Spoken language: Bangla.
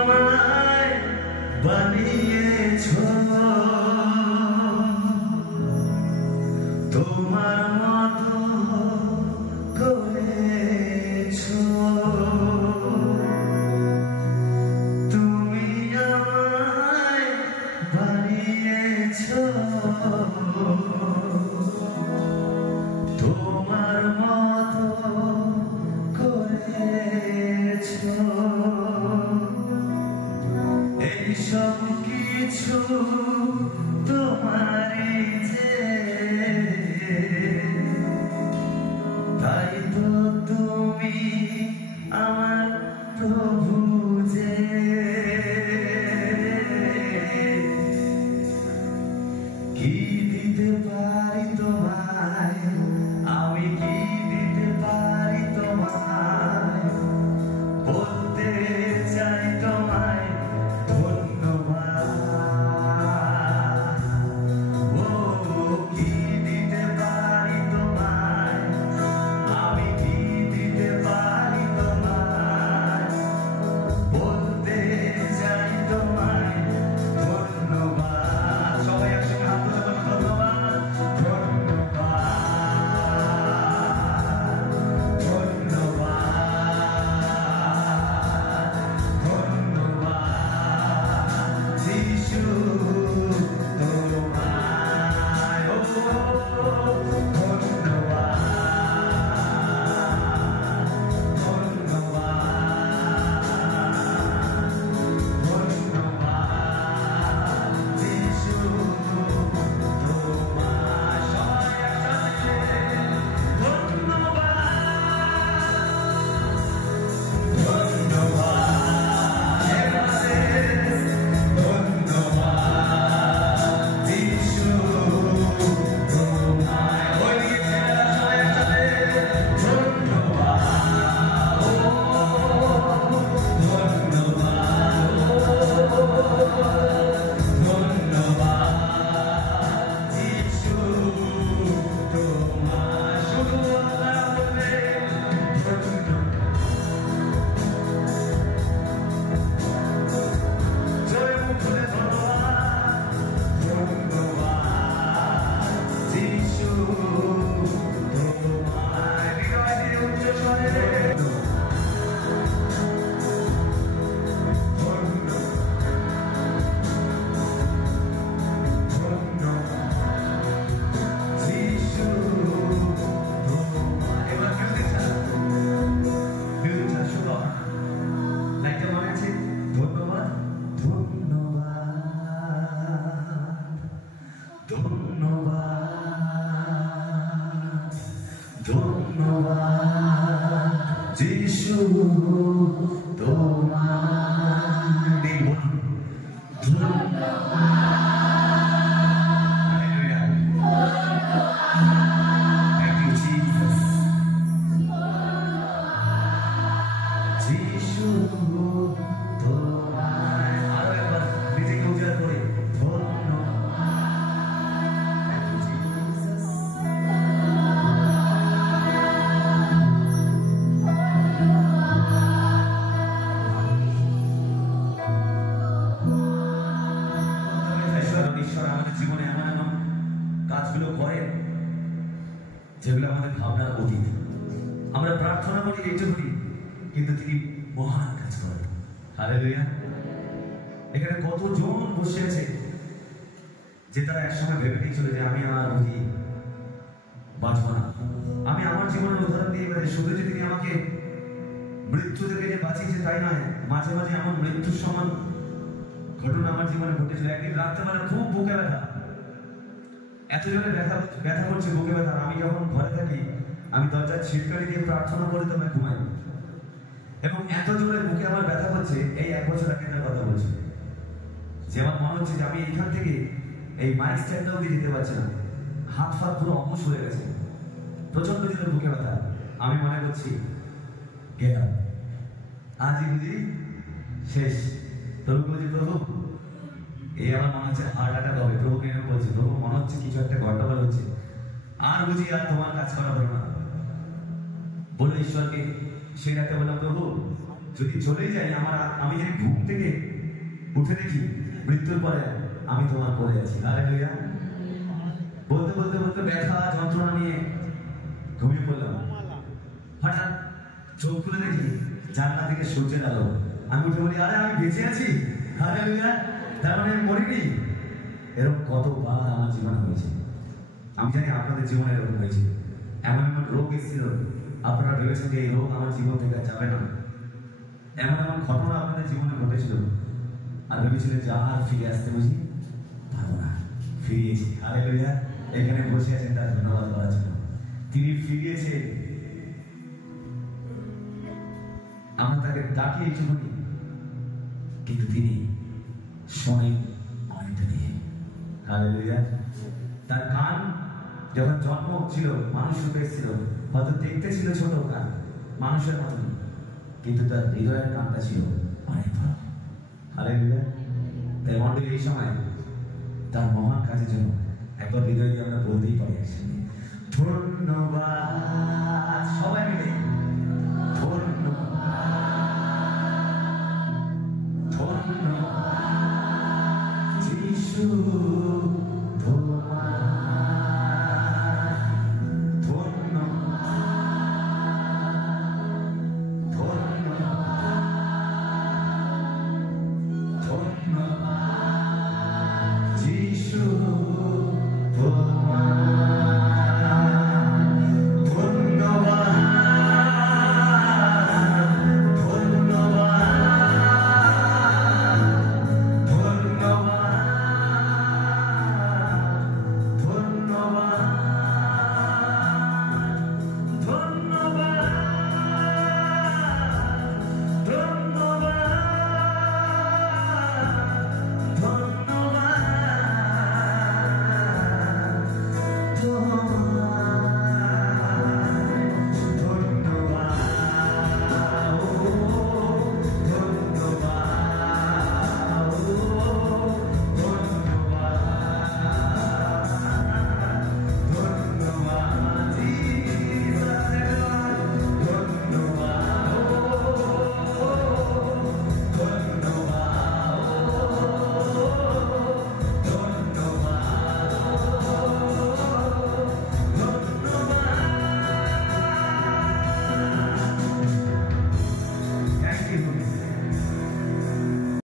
আমায় বানিয়েছো তোমার মতো করেছো তুমি আমায় বানিয়েছো তোমার মতো করেছো এই সব কিছু তোমারই যে তাই তো তুমি আমার প্রভু যে কি দিতে পারি তোমায় আমি কি দিতে পারি তোমায় বলতে চাই তোমায় ধন্যবাদ ও কি দিতে পারি তোমায় আমি কি দিতে পারি তোমায় বলতে চাই তোমায় ধন্যবাদ সবাই একসঙ্গে হাত তুলে ধন্যবাদ ধন্যবাদ যিশু তোমার যিশু তোমায় আরো একবার নিজেকে উজাড় করে ঈশ্বর আমাদের জীবনে এমন এমন কাজগুলো করেন যেগুলো আমাদের ভাবনার অতীত। আমরা প্রার্থনা করি এইটুকুনি, কিন্তু তিনি মহান কাজ করেন। হালেলুয়া। এখানে কতজন বসে আছে যে তারা একসময় ভেবে নিয়েছিল যে আমি আর বুঝি বাঁচব না। আমি আমার জীবনের উদাহরণ দিয়ে বলি, শুধু যে তিনি আমাকে মৃত্যু থেকে যে বাঁচিয়েছে তাই নয়, মাঝে মাঝে এমন মৃত্যুর সমান ঘটনা আমার জীবনে ঘটেছিল। একদিন রাত্রেবেলা খুব বুকে ব্যথা, এত জোরে ব্যথা করছে বুকে ব্যথা। আমি যখন ঘরে থাকি আমি দরজার ছিটকারি দিয়ে প্রার্থনা করে তো আমি ঘুমাই, এবং এত জোরে বুকে আমার ব্যথা হচ্ছে। এই 1 বছর আগের কথা বলছি, যে আমার মনে হচ্ছে যে আমি এইখান থেকে এই মাইক স্ট্যান্ড অব্দি যেতে পারছি না, হাত ফাত পুরো অমস হয়ে গেছে, প্রচন্ড জোরে বুকে ব্যথা। আমি মনে করছি গেলাম, আজই বুঝি শেষ। প্রভু বলছি, প্রভু এই আমার মনে হচ্ছে হার্ট অ্যাটাক হবে। প্রভুকে আমি বলছি, প্রভু মনে হচ্ছে কিছু একটা গন্ডগোল হচ্ছে, আর বুঝি আর তোমার কাজ করা হলো না। বলে ঈশ্বরকে সেই রাতে বললাম, প্রভু যদি চলে যাই, আমি যদি ঘুম থেকে উঠে দেখি মৃত্যুর পরে আমি তোমার কোলে আছি। হালেলুয়া। বলতে বলতে বলতে ব্যথা যন্ত্রণা নিয়ে ঘুমিয়ে পড়লাম। হঠাৎ চোখ খুলে দেখি জানলা থেকে সূর্যের আলো। আমি উঠে বলি, আরে আমি বেঁচে আছি। হালেলুয়া। তার মানে আমি মরিনি। এরকম কতবার আমার জীবনে হয়েছে। আমি জানি আপনাদের জীবনে এরকম হয়েছিল। এমন এমন রোগ এসেছিল, আপনারা ভেবেছেন যে এই রোগ আমার জীবন থেকে যাবে না। এমন এমন ঘটনা আপনাদের জীবনে ঘটেছিল, আর ভেবেছিলেন যে আর ফিরে আসতে বুঝি পারবো না। ফিরিয়েছি। হালেলুয়া। এখানে বসে আছেন তার ধন্যবাদ করার জন্য। তিনি ফিরিয়েছে। আমরা তাকে ডাকি এইটুকুনি, কিন্তু তিনি শোনেন অনেকটা দিয়ে। হালেলুয়া। তার কান যখন জন্ম ছিল, মানুষ রূপে ছিল, হয়তো দেখতে ছিল ছোট কান মানুষের মতন, কিন্তু তার হৃদয়ের কানটা ছিল অনেক বড়। হালেলুয়া। তাই মন্ডলী এই সময় তার মহান কাজের জন্য একবার হৃদয় দিয়ে আমরা বলতেই পারি একসঙ্গে ধন্যবাদ। সবাই মিলে